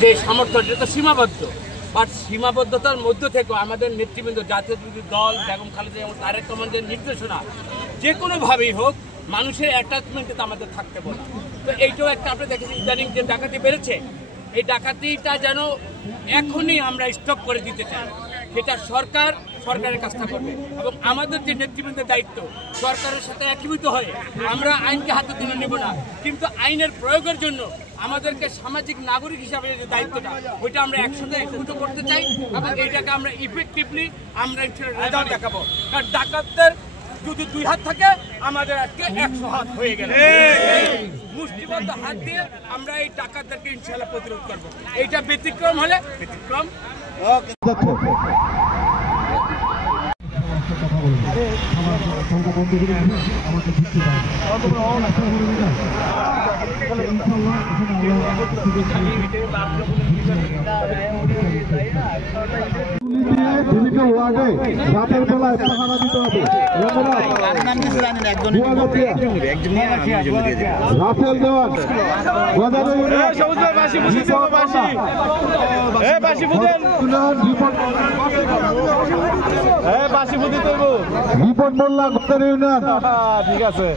যে সামর্থ্য তো সীমাবদ্ধ, বাট সীমাবদ্ধতার মধ্য থেকে আমাদের নেতৃবৃন্দ জাতীয় দল বেগম খালেদা এবং তারেক রহমানের নির্দেশনা যে কোনোভাবেই হোক মানুষের অ্যাটাচমেন্টে আমাদের থাকতে বলে। তো এইটাও একটা আপনি দেখেছি ইদানিং যে ডাকাতি বেড়েছে, এই ডাকাতিটা যেন এখনই আমরা স্টপ করে দিতে চাই। সেটা সরকারের কাজটা করবে এবং আমাদের যে নেতৃবৃন্দের দায়িত্ব সরকারের সাথে একীভূত হয়ে আমরা আইনকে হাতে তুলে নেব না, কিন্তু আইনের প্রয়োগের জন্য আমাদেরকে সামাজিক নাগরিক হিসাবে যে দায়িত্বটা ওইটা আমরা একসাথে একীভূত করতে চাই এবং এইটাকে আমরা ইফেক্টিভলি আমরা রেজাল্ট দেখাবো। কারণ ডাকাতদের যদি 2 হাত থাকে আমাদের আজকে 100 হাত হয়ে গেল। মুষ্টিবদ্ধ হাত দিয়ে আমরা এই ডাকাতদেরকে ইনশাআল্লাহ প্রতিরোধ করবো। এইটা ব্যতিক্রম হলে ব্যতিক্রম রাতের বেলায় পাহারা দিতে হবে। রাফেল দেওয়ান রিপোর্ট মোল্লা গদের ইউনিয়ন, ঠিক আছে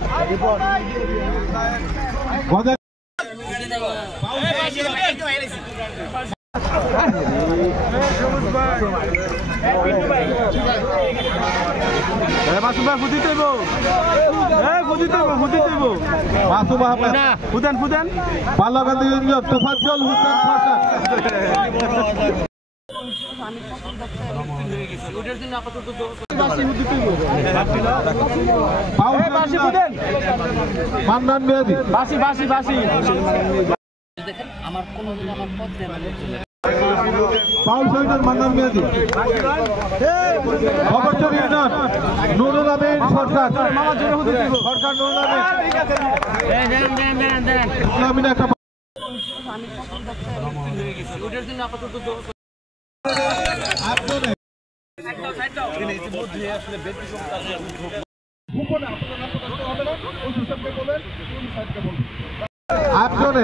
বালাগাদি ইউনিয়ন তোফাজ্জল হোসেন মান্নান মেয়াদি আমার কোনো পাউল সৈনিক মান্নান মেয়াদি খবরচর ইউনিয়ন নুরুল আমিন সরকার নুরুল আমিন একটা আপনি